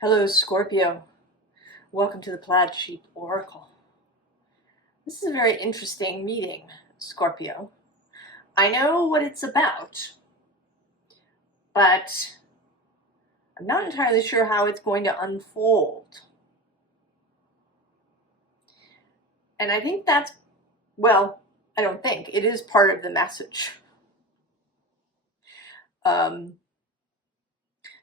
Hello, Scorpio. Welcome to the Plaid Sheep Oracle. This is a very interesting meeting, Scorpio. I know what it's about, but I'm not entirely sure how it's going to unfold. And I think that's, well, I don't think. It is part of the message.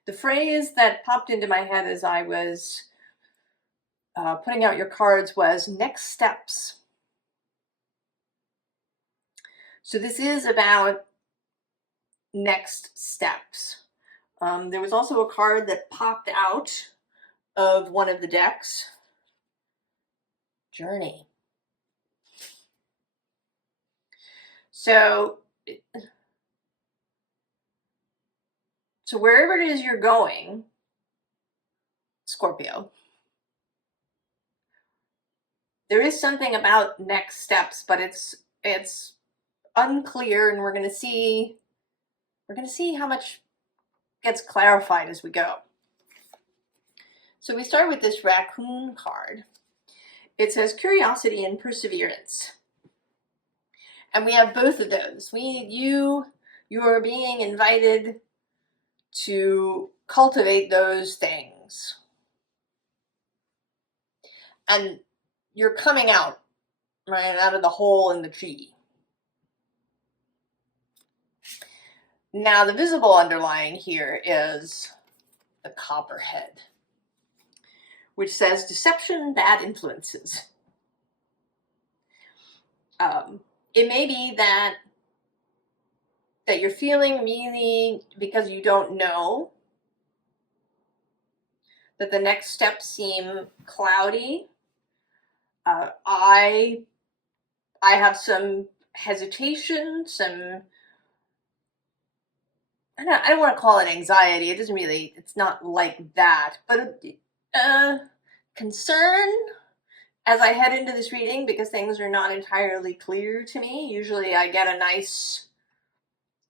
The phrase that popped into my head as I was putting out your cards was next steps. So this is about next steps. There was also a card that popped out of one of the decks. Journey. So wherever it is you're going, Scorpio, there is something about next steps, but it's unclear, and we're going to see how much gets clarified as we go. So we start with this raccoon card. It says curiosity and perseverance. And we have both of those. You are being invited to cultivate those things. And you're coming out, right, out of the hole in the tree. Now, the visible underlying here is the copperhead, which says deception, bad influences. It may be that you're feeling really, because you don't know, that the next steps seem cloudy. I have some hesitation, I don't want to call it anxiety. It doesn't really, it's not like that, but concern as I head into this reading, because things are not entirely clear to me. Usually I get a nice,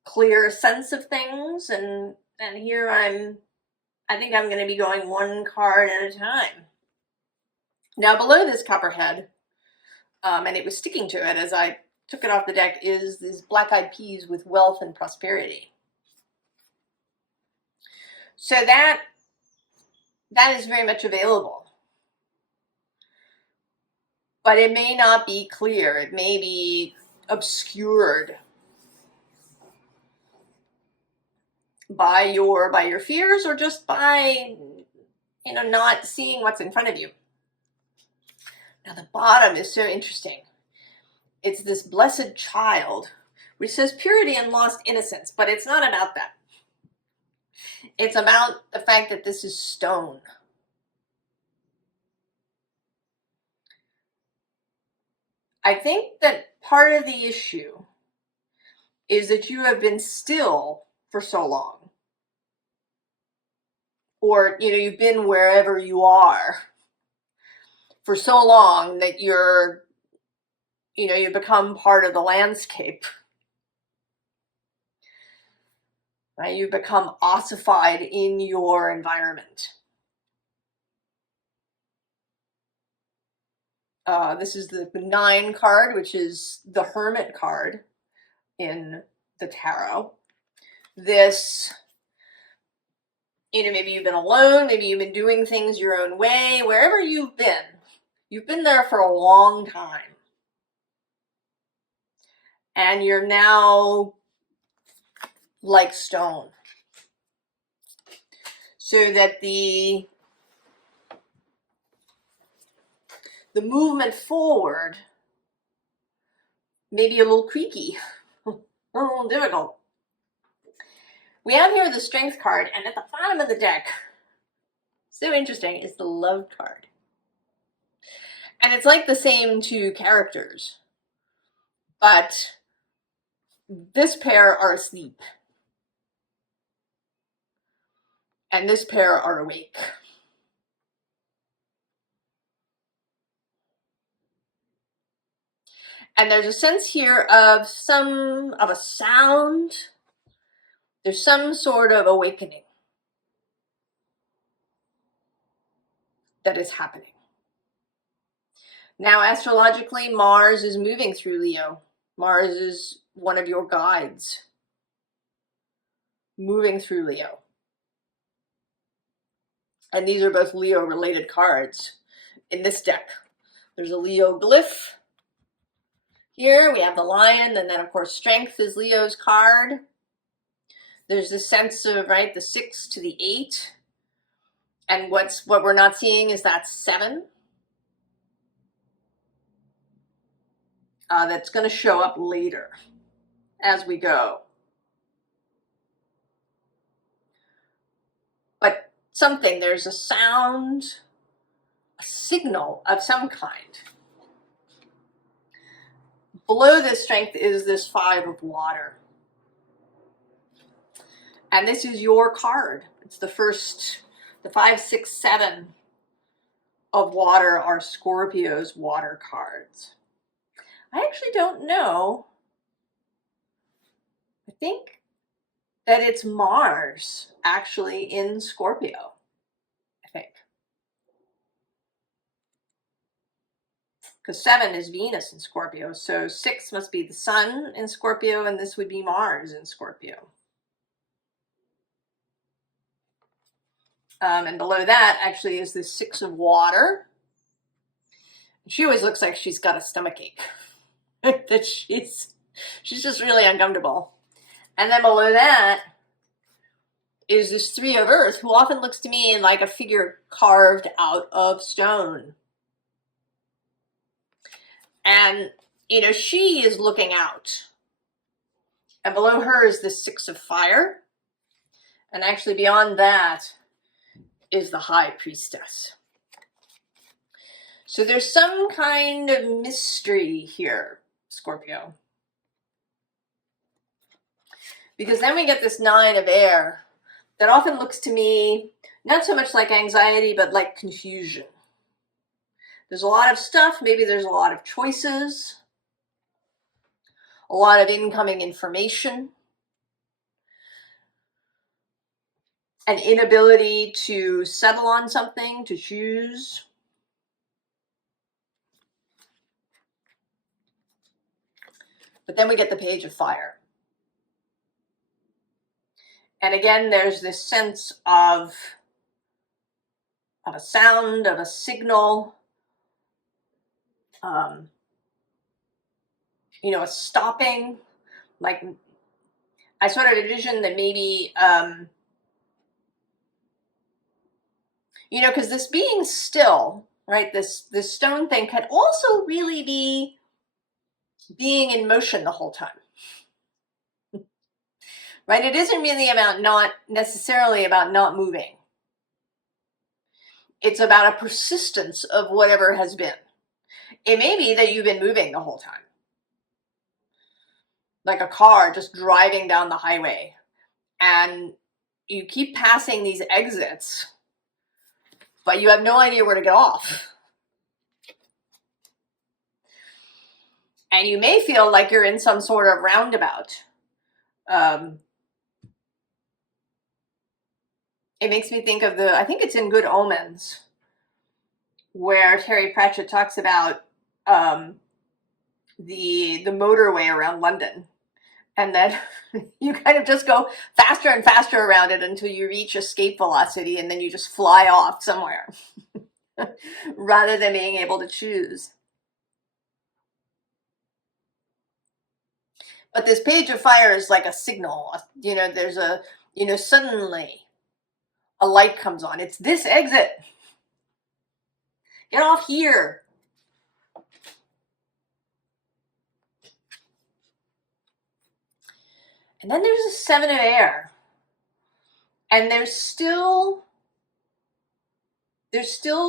clear sense of things, and here I think I'm going to be going one card at a time. Now, below this copperhead, and it was sticking to it as I took it off the deck, is these black-eyed peas with wealth and prosperity. So that is very much available. But it may not be clear. It may be obscured by your fears, or just by, not seeing what's in front of you. Now, the bottom is so interesting. It's this blessed child, which says purity and lost innocence, but it's not about that. It's about the fact that this is stone. I think that part of the issue is that you have been still for so long. Or, you've been wherever you are for so long that you've become part of the landscape. Right? You've become ossified in your environment. This is the 9 card, which is the Hermit card in the tarot. This, maybe you've been alone, maybe you've been doing things your own way. Wherever you've been there for a long time. And you're now like stone. So that the movement forward may be a little creaky, a little difficult. We have here the Strength card, and at the bottom of the deck, so interesting, is the Love card. And it's like the same 2 characters, but this pair are asleep, and this pair are awake. And there's a sense here of a sound. There's some sort of awakening. that is happening. Now, astrologically, Mars is moving through Leo. Mars is one of your guides moving through Leo. And these are both Leo-related cards in this deck. There's a Leo glyph. Here we have the lion, and then of course strength is Leo's card. There's this sense of, right, the 6 to the 8. And what we're not seeing is that 7. That's going to show up later as we go. But something, there's a sound, a signal of some kind. Below this strength is this 5 of water. And this is your card. It's the first, the 5, 6, 7 of water are Scorpio's water cards. I actually don't know. I think that it's Mars actually in Scorpio, I think. Because 7 is Venus in Scorpio, so 6 must be the Sun in Scorpio, and this would be Mars in Scorpio. And below that actually is this 6 of water. She always looks like she's got a stomachache. That she's just really uncomfortable. And then below that is this 3 of earth, who often looks to me like a figure carved out of stone. And, you know, she is looking out. And below her is this 6 of fire. And actually beyond that is the high priestess. So there's some kind of mystery here, Scorpio. Because then we get this 9 of air that often looks to me not so much like anxiety, but like confusion. There's a lot of stuff, maybe there's a lot of choices, a lot of incoming information, an inability to settle on something, to choose. But then we get the page of fire. And again, there's this sense of a sound, of a signal, you know, a stopping. Like, I sort of envision that maybe, you know, because this being still, right, this stone thing could also really be being in motion the whole time. Right? It isn't really about not necessarily about not moving. It's about a persistence of whatever has been. It may be that you've been moving the whole time. Like a car just driving down the highway. And you keep passing these exits, but you have no idea where to get off. And you may feel like you're in some sort of roundabout. It makes me think of I think it's in Good Omens, where Terry Pratchett talks about the motorway around London. And then you kind of just go faster and faster around it until you reach escape velocity, and then you just fly off somewhere rather than being able to choose. But this page of fire is like a signal. You know, there's a, you know, suddenly a light comes on. It's this exit. Get off here. And then there's a 7 of air. And there's still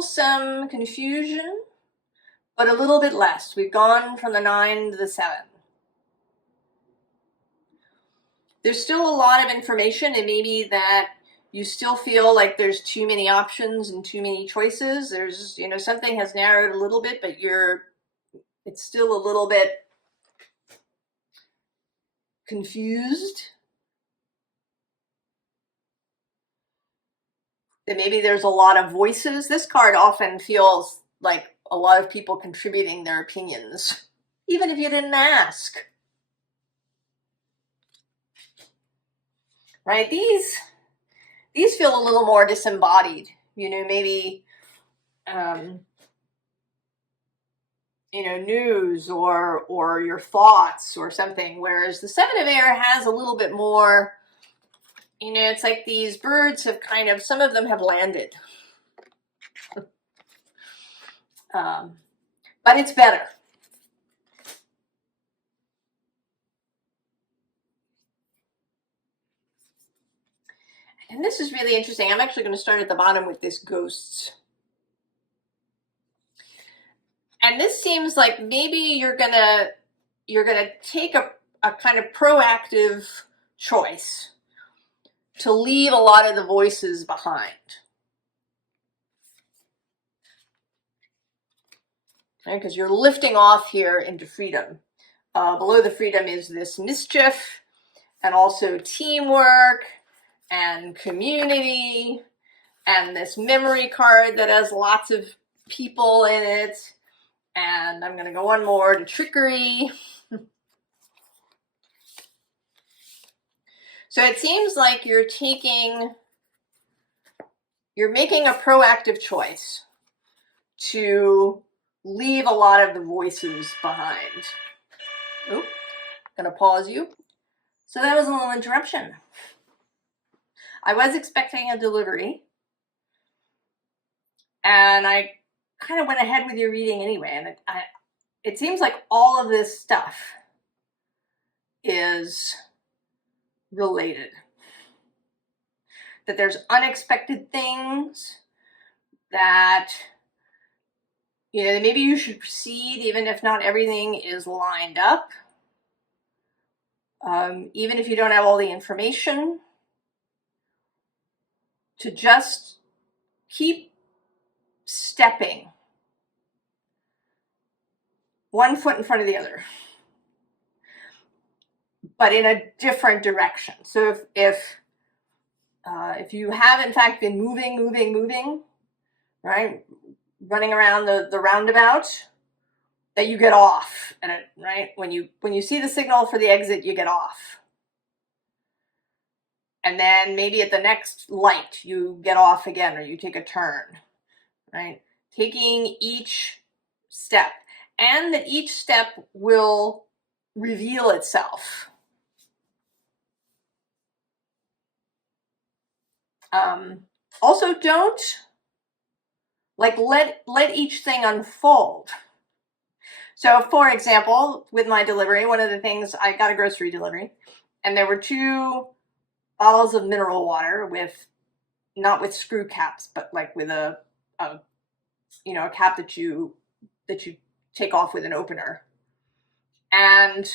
some confusion, but a little bit less. We've gone from the 9 to the 7. There's still a lot of information, and maybe that you still feel like there's too many options and too many choices. There's, you know, something has narrowed a little bit, but it's still a little bit confused. that maybe there's a lot of voices. This card often feels like a lot of people contributing their opinions, even if you didn't ask. Right? These feel a little more disembodied. You know, maybe you know, news or your thoughts or something, whereas the Seven of Air has a little bit more, you know, it's like these birds have kind of, some of them have landed. But it's better. And this is really interesting. I'm actually going to start at the bottom with this ghosts. And this seems like maybe you're gonna take a kind of proactive choice to leave a lot of the voices behind. Right? Because you're lifting off here into freedom. Below the freedom is this mischief and also teamwork and community and this memory card that has lots of people in it. And I'm going to go one more to trickery. So it seems like you're making a proactive choice to leave a lot of the voices behind. Oh, gonna pause you. So that was a little interruption. I was expecting a delivery, and I kind of went ahead with your reading anyway, and it seems like all of this stuff is related. That there's unexpected things that, you know, maybe you should proceed even if not everything is lined up. Even if you don't have all the information, to just keep stepping one foot in front of the other, but in a different direction. So if you have in fact been moving, right, running around the roundabout, that you get off, and right, when you see the signal for the exit, you get off. And then maybe at the next light, you get off again, or you take a turn, right? Taking each step, and that each step will reveal itself. Also, don't let each thing unfold. So, for example, with my delivery, one of the things, I got a grocery delivery, and there were 2 bottles of mineral water not with screw caps, but like with a you know, a cap that you take off with an opener. And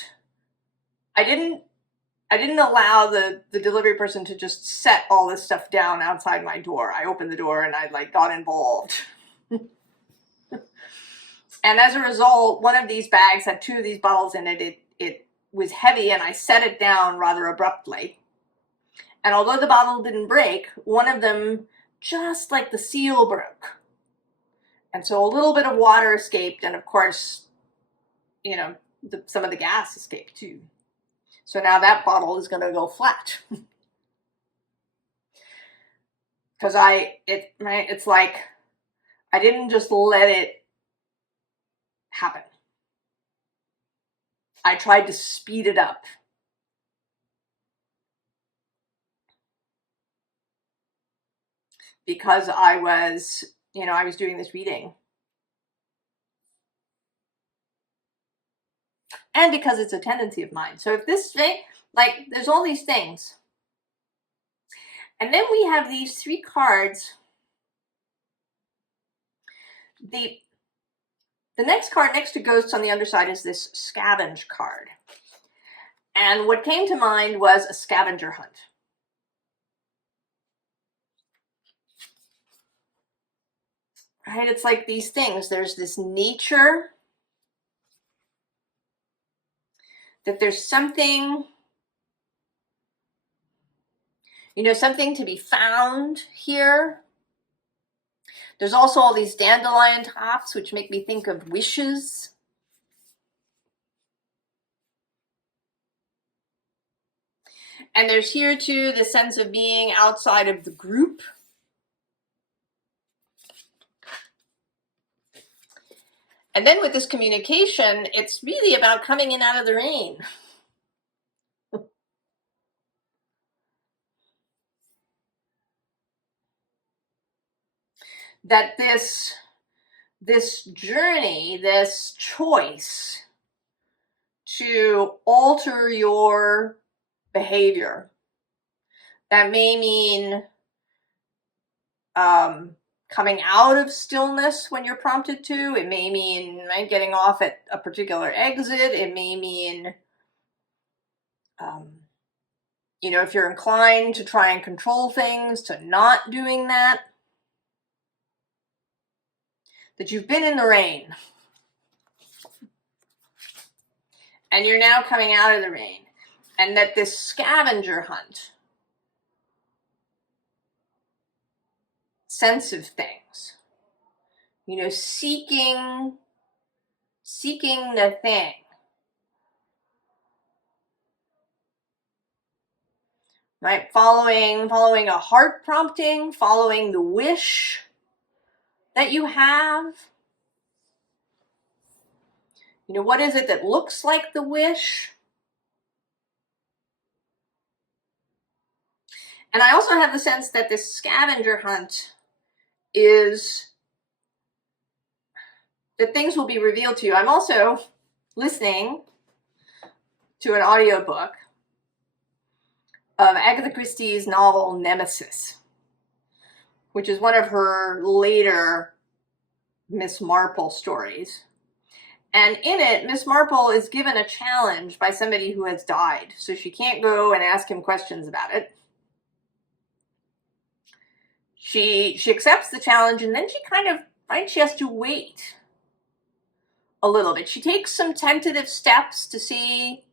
I didn't allow the delivery person to just set all this stuff down outside my door. I opened the door and I like got involved. And as a result, one of these bags had 2 of these bottles in it. It was heavy, and I set it down rather abruptly. And although the bottle didn't break, one of them, just like the seal, broke. And so a little bit of water escaped, and of course, you know, some of the gas escaped too. So now that bottle is going to go flat. Because it's like I didn't just let it happen. I tried to speed it up. Because I was doing this reading. And because it's a tendency of mine. So if this thing, like, there's all these things. And then we have these 3 cards. The next card next to ghosts on the underside is this scavenge card. And what came to mind was a scavenger hunt. Right? It's like these things. There's this nature, that there's something, you know, something to be found here. There's also all these dandelion tops, which make me think of wishes. And there's here too the sense of being outside of the group. And then with this communication, it's really about coming in out of the rain. That this journey, this choice to alter your behavior, that may mean coming out of stillness when you're prompted to. It may mean getting off at a particular exit. It may mean, if you're inclined to try and control things, to not doing that. That you've been in the rain. And you're now coming out of the rain. And that this scavenger hunt sense of things, seeking the thing, right? Following a heart prompting, following the wish that you have. What is it that looks like the wish? And I also have the sense that this scavenger hunt is that things will be revealed to you. I'm also listening to an audiobook of Agatha Christie's novel Nemesis, which is one of her later Miss Marple stories. And in it, Miss Marple is given a challenge by somebody who has died, so she can't go and ask him questions about it. She accepts the challenge, and then she has to wait a little bit. She takes some tentative steps to see,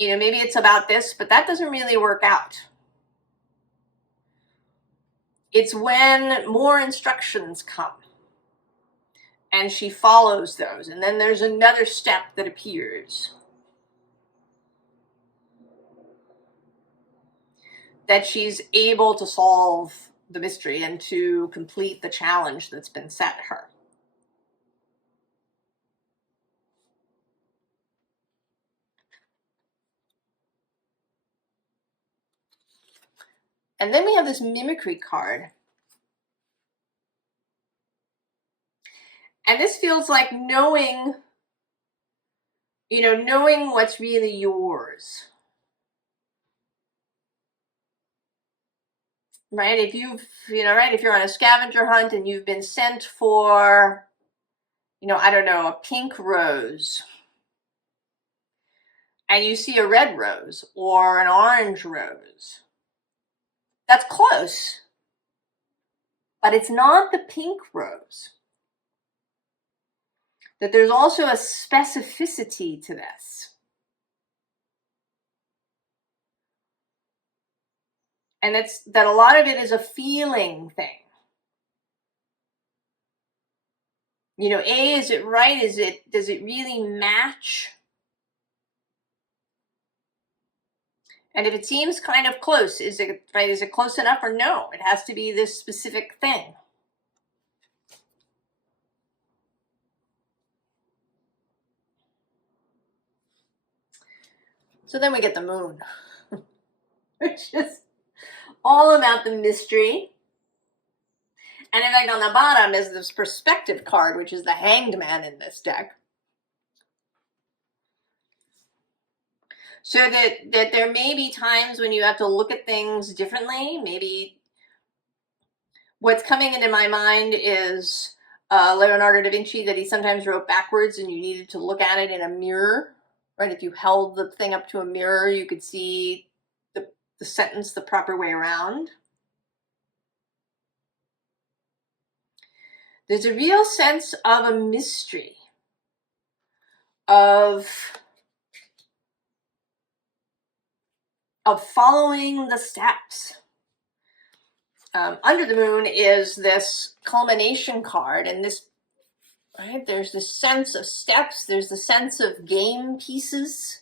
maybe it's about this, but that doesn't really work out. It's when more instructions come and she follows those, and then there's another step that appears that she's able to solve the mystery and to complete the challenge that's been set her. And then we have this mimicry card. And this feels like knowing what's really yours. Right? If if you're on a scavenger hunt and you've been sent for, a pink rose, and you see a red rose or an orange rose, that's close, but it's not the pink rose. That there's also a specificity to this. And that a lot of it is a feeling thing. Is it right? Does it really match? And if it seems kind of close, is it right? Is it close enough or no? It has to be this specific thing. So then we get the moon, which is all about the mystery. And in fact, on the bottom is this perspective card, which is the Hanged Man in this deck. So that there may be times when you have to look at things differently. Maybe what's coming into my mind is Leonardo da Vinci, that he sometimes wrote backwards and you needed to look at it in a mirror. Right? If you held the thing up to a mirror, you could see the sentence the proper way around. There's a real sense of a mystery, of following the steps. under the moon is this culmination card, and this, right, there's this sense of steps, there's the sense of game pieces,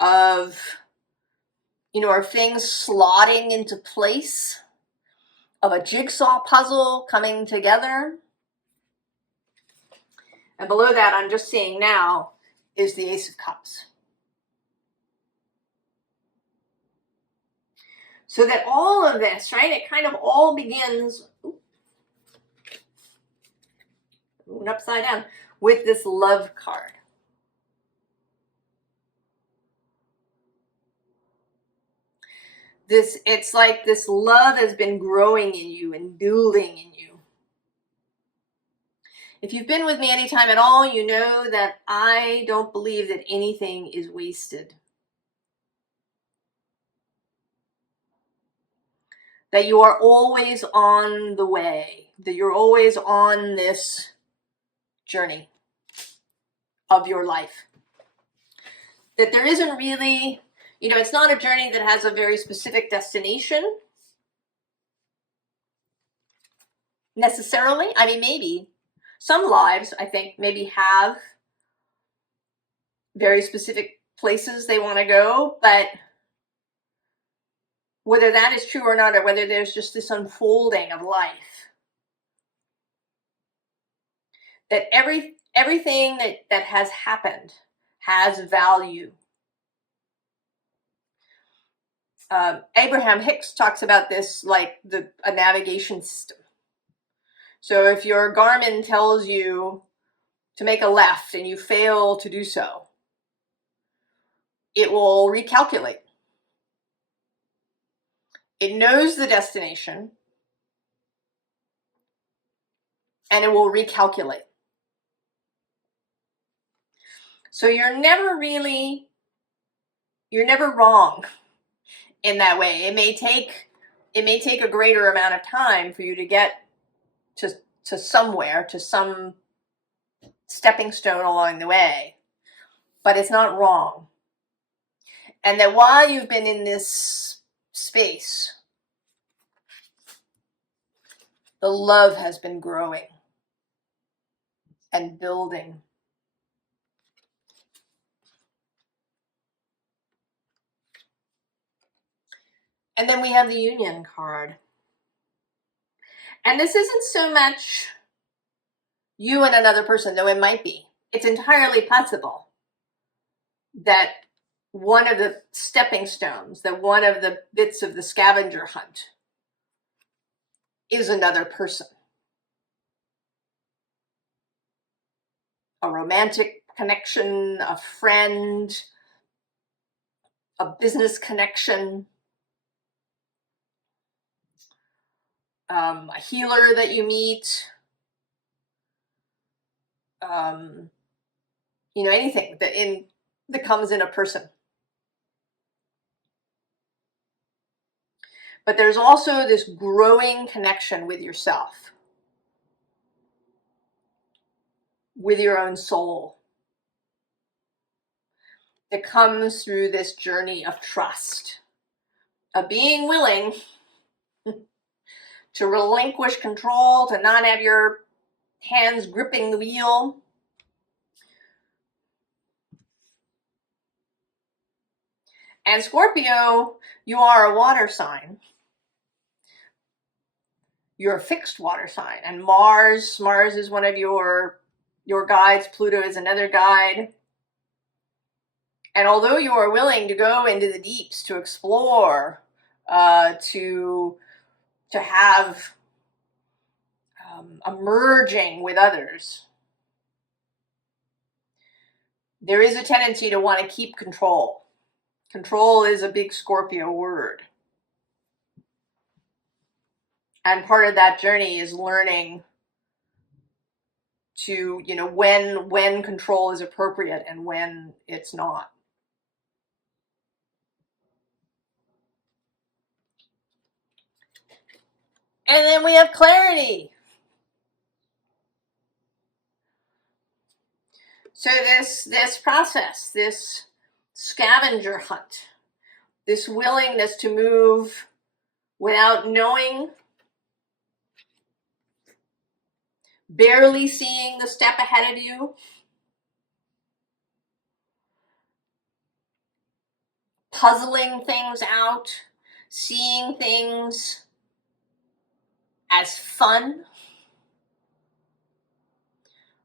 of, you know, of things slotting into place, of a jigsaw puzzle coming together. And below that, I'm just seeing now, is the Ace of Cups. So that all of this, right, it kind of all begins, upside down, with this love card. This, it's like this love has been growing in you and building in you. If you've been with me any time at all, you know that I don't believe that anything is wasted. That you are always on the way, that you're always on this journey of your life. That there isn't really, you know, it's not a journey that has a very specific destination necessarily. I mean, maybe some lives, I think, maybe have very specific places they want to go, but whether that is true or not, or whether there's just this unfolding of life, that everything that has happened has value. Abraham Hicks talks about this like a navigation system. So if your Garmin tells you to make a left and you fail to do so, it will recalculate. It knows the destination and it will recalculate. So you're never wrong in that way. It may take a greater amount of time for you to get to somewhere, to some stepping stone along the way, but it's not wrong. And that while you've been in this space, the love has been growing and building. And then we have the Union card. And this isn't so much you and another person, though it might be. It's entirely possible that one of the stepping stones, that one of the bits of the scavenger hunt is another person. A romantic connection, a friend, a business connection, a healer that you meet, you know, anything that comes in a person. But there's also this growing connection with yourself, with your own soul, that comes through this journey of trust, of being willing to relinquish control, to not have your hands gripping the wheel. And Scorpio, you are a water sign. You're a fixed water sign. And Mars is one of your guides. Pluto is another guide. And although you are willing to go into the deeps, to explore, to have a merging with others, there is a tendency to want to keep control. Control is a big Scorpio word. And part of that journey is learning to, you know, when control is appropriate and when it's not. And then we have clarity. So this process, this scavenger hunt, this willingness to move without knowing, barely seeing the step ahead of you, puzzling things out, seeing things as fun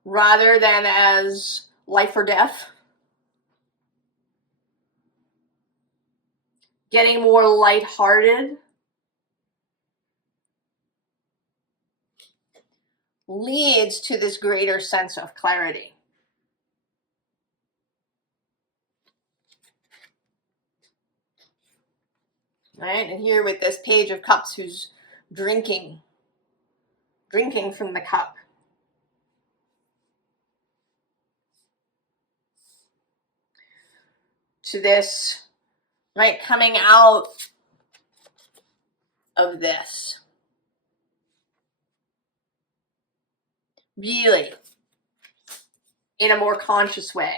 rather than as life or death, getting more lighthearted, leads to this greater sense of clarity. Right? And here with this Page of Cups, who's drinking from the cup. To this, right, coming out of this. Really, in a more conscious way.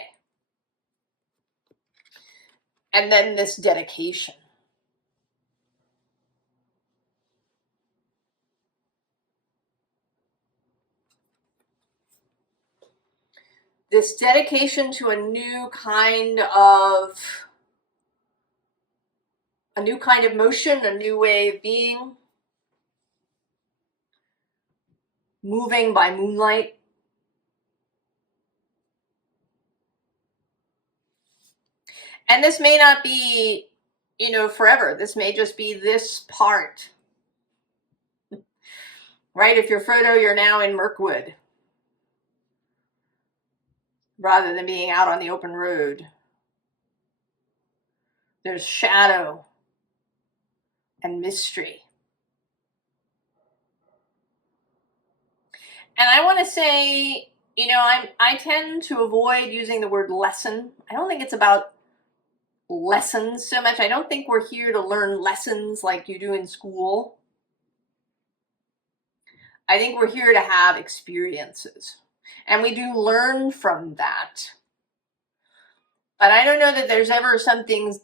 And then this dedication. This dedication to a new kind of motion, a new way of being. Moving by moonlight. And this may not be, forever. This may just be this part. Right? If you're Frodo, you're now in Mirkwood, rather than being out on the open road. There's shadow and mystery. And I want to say, I tend to avoid using the word lesson. I don't think it's about lessons so much. I don't think we're here to learn lessons like you do in school. I think we're here to have experiences. And we do learn from that. But I don't know that there's ever something,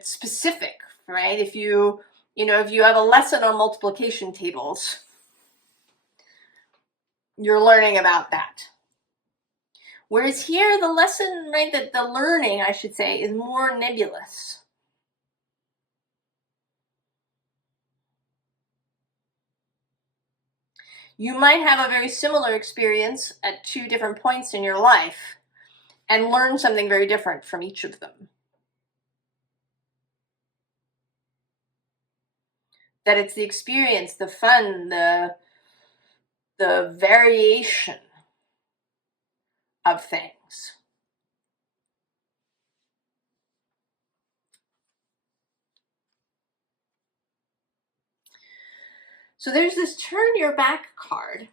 specific, right? If you have a lesson on multiplication tables, you're learning about that. Whereas here, the lesson, right, that the learning, I should say, is more nebulous. You might have a very similar experience at two different points in your life and learn something very different from each of them. That it's the experience, the fun, the variation of things. So there's this turn your back card,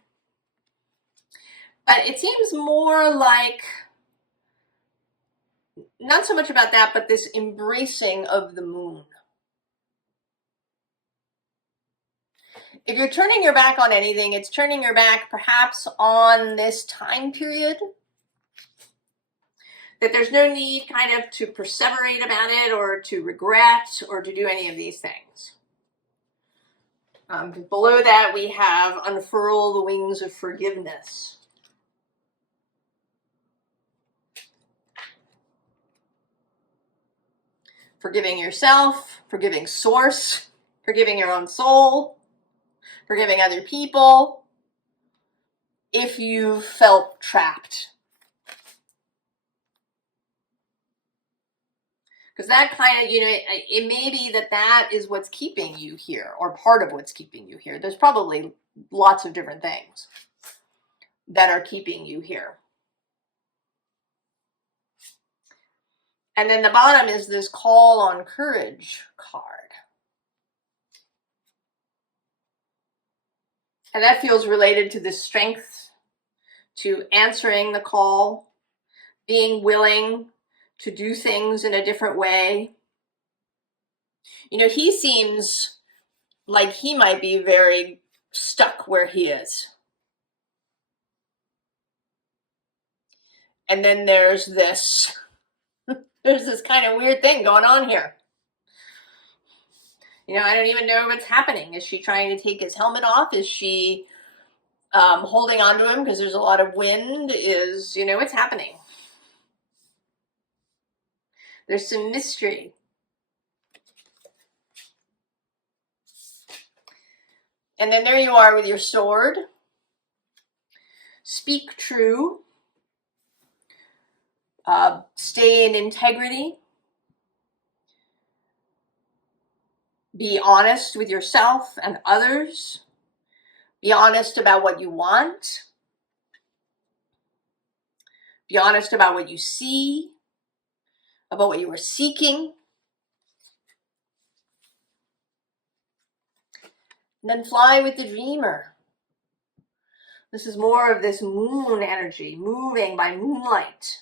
but it seems more like, not so much about that, but this embracing of the moon. If you're turning your back on anything, it's turning your back perhaps on this time period. That there's no need kind of to perseverate about it or to regret or to do any of these things. Below that, we have unfurl the wings of forgiveness. Forgiving yourself, forgiving source, forgiving your own soul, forgiving other people if you felt trapped. Because that kind of, it may be that is what's keeping you here, or part of what's keeping you here. There's probably lots of different things that are keeping you here. And then the bottom is this call on courage card. And that feels related to the strength, to answering the call, being willing to do things in a different way. He seems like he might be very stuck where he is. And then there's this There's this kind of weird thing going on here. You know, I don't even know what's happening. Is she trying to take his helmet off? Is she holding on to him because there's a lot of wind? Is, you know, what's happening? There's some mystery. And then there you are with your sword. Speak true. Stay in integrity. Be honest with yourself and others. Be honest about what you want. Be honest about what you see, about what you are seeking. And then fly with the dreamer. This is more of this moon energy, moving by moonlight.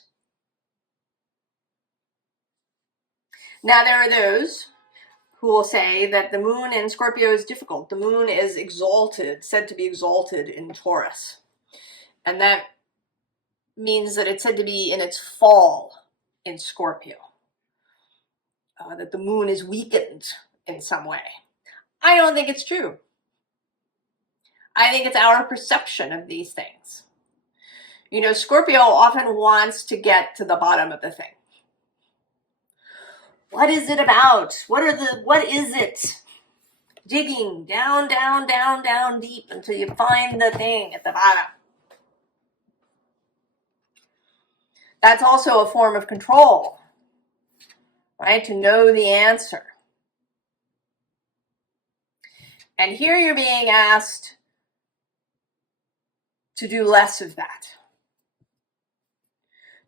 Now there are those who will say that the moon in Scorpio is difficult. The moon is exalted, said to be exalted in Taurus. And that means that it's said to be in its fall in Scorpio. That the moon is weakened in some way. I don't think it's true. I think it's our perception of these things. You know, Scorpio often wants to get to the bottom of the thing. What is it about? What is it? Digging down, down, down, down deep until you find the thing at the bottom. That's also a form of control, right? To know the answer. And here you're being asked to do less of that.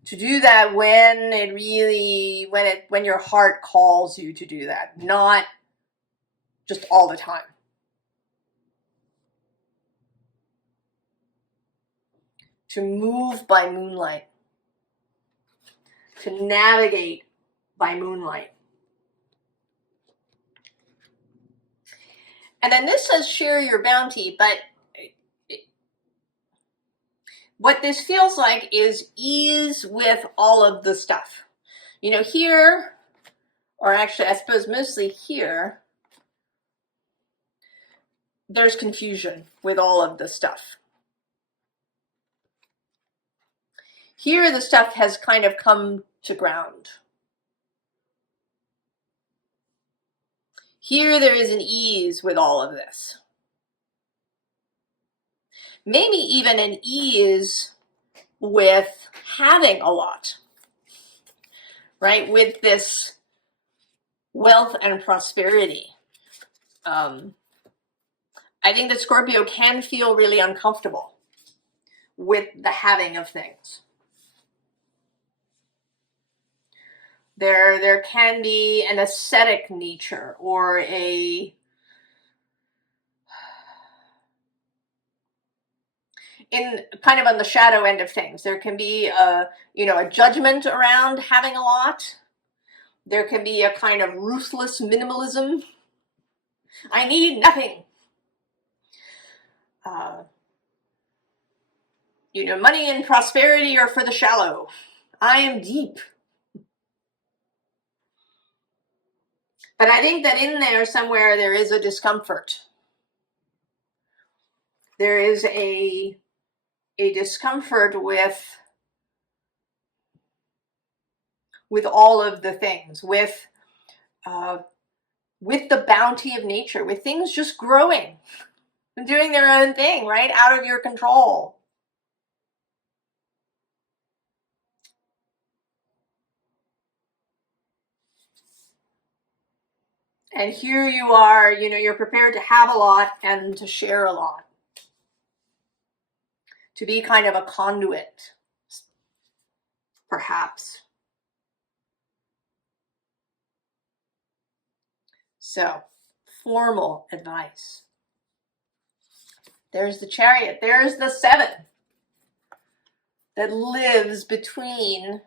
To do that when it really, when your heart calls you to do that, not just all the time. To move by moonlight. To navigate by moonlight. And then this says share your bounty, but what this feels like is ease with all of the stuff. You know, here, or actually I suppose mostly here, there's confusion with all of the stuff. Here the stuff has kind of come to ground. Here there is an ease with all of this. Maybe even an ease with having a lot, right? With this wealth and prosperity. I think that Scorpio can feel really uncomfortable with the having of things. There can be an ascetic nature or a in kind of on the shadow end of things. There can be a judgment around having a lot. There can be a kind of ruthless minimalism. I need nothing. Money and prosperity are for the shallow. I am deep. But I think that in there somewhere there is a discomfort. There is a discomfort with all of the things, with the bounty of nature, with things just growing and doing their own thing, right? Out of your control. And here you are, you're prepared to have a lot and to share a lot. To be kind of a conduit, perhaps. So, formal advice. There's the Chariot. There's the 7 that lives between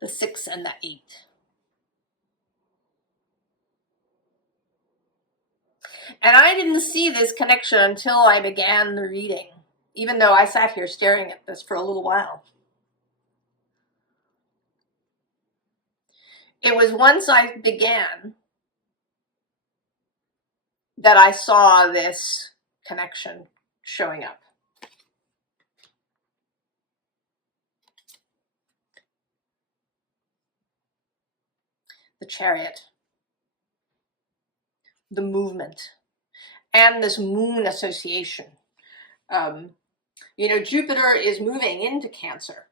the 6 and the 8. And I didn't see this connection until I began the reading, even though I sat here staring at this for a little while. It was once I began that I saw this connection showing up. The Chariot, the movement, and this moon association. You know, Jupiter is moving into Cancer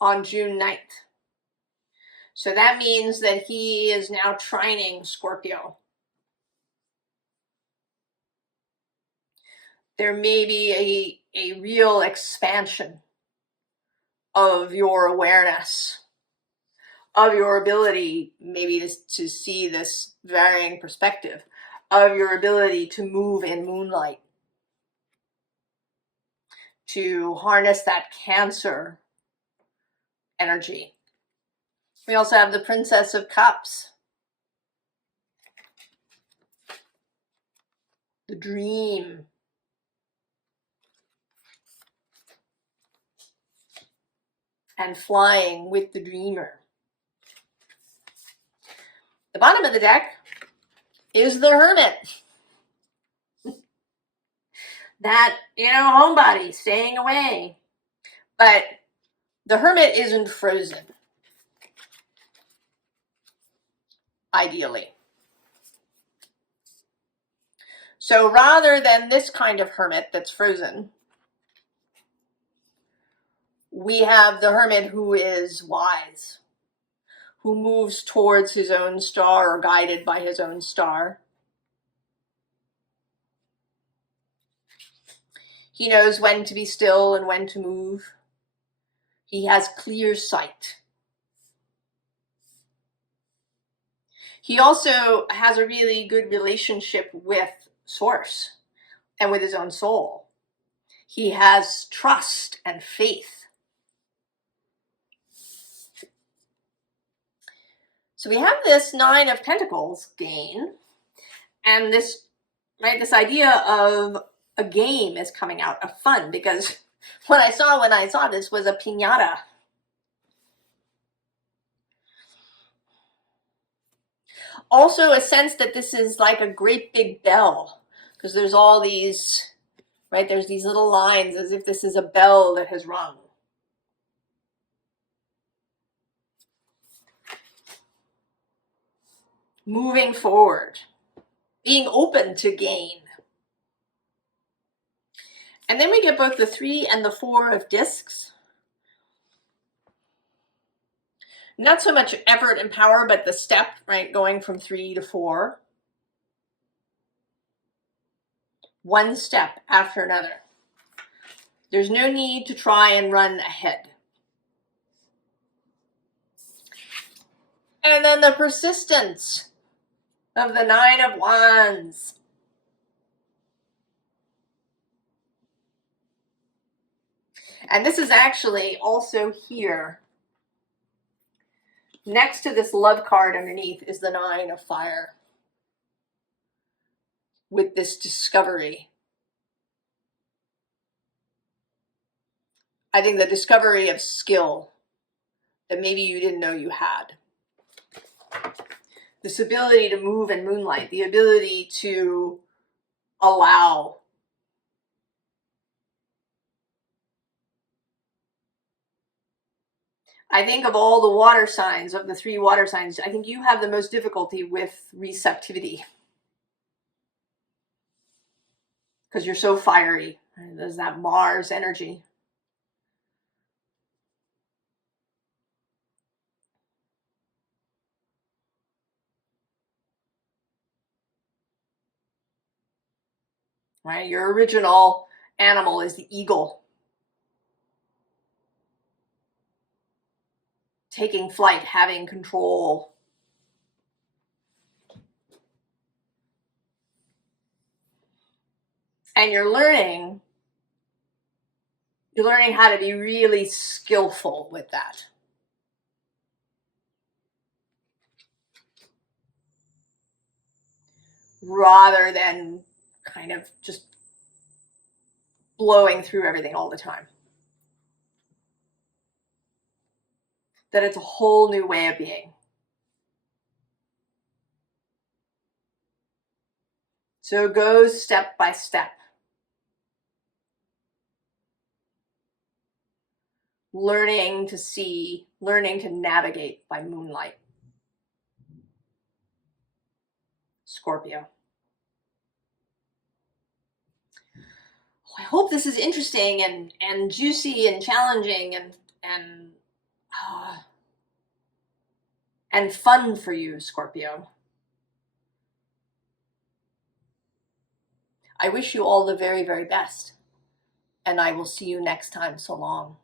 on June 9th. So that means that he is now trining Scorpio. There may be a real expansion of your awareness, of your ability maybe to see this varying perspective, of your ability to move in moonlight, to harness that Cancer energy. We also have the Princess of Cups, the dream, and flying with the dreamer. The bottom of the deck is the Hermit. That, you know, homebody, staying away. But the Hermit isn't frozen, ideally. So rather than this kind of Hermit that's frozen, we have the Hermit who is wise, who moves towards his own star or guided by his own star. He knows when to be still and when to move. He has clear sight. He also has a really good relationship with Source and with his own soul. He has trust and faith. So we have this Nine of Pentacles gain, and this, right, this idea of a game is coming out, of fun, because what I saw when I saw this was a piñata. Also a sense that this is like a great big bell, because there's all these, right, there's these little lines as if this is a bell that has rung. Moving forward, being open to gain. And then we get both the 3 and the 4 of discs. Not so much effort and power, but the step, right, going from 3 to 4. One step after another. There's no need to try and run ahead. And then the persistence of the 9 of Wands. And this is actually also here. Next to this love card underneath is the 9 of Fire, with this discovery. I think the discovery of skill that maybe you didn't know you had. This ability to move in moonlight, the ability to allow. I think of all the water signs, of the 3 water signs, I think you have the most difficulty with receptivity. Because you're so fiery. There's that Mars energy. Right? Your original animal is the eagle. Taking flight, having control. And you're learning how to be really skillful with that. Rather than kind of just blowing through everything all the time. that it's a whole new way of being. So it goes step by step. Learning to see, learning to navigate by moonlight. Scorpio. I hope this is interesting and juicy and challenging and fun for you, Scorpio. I wish you all the very, very best, and I will see you next time. So long.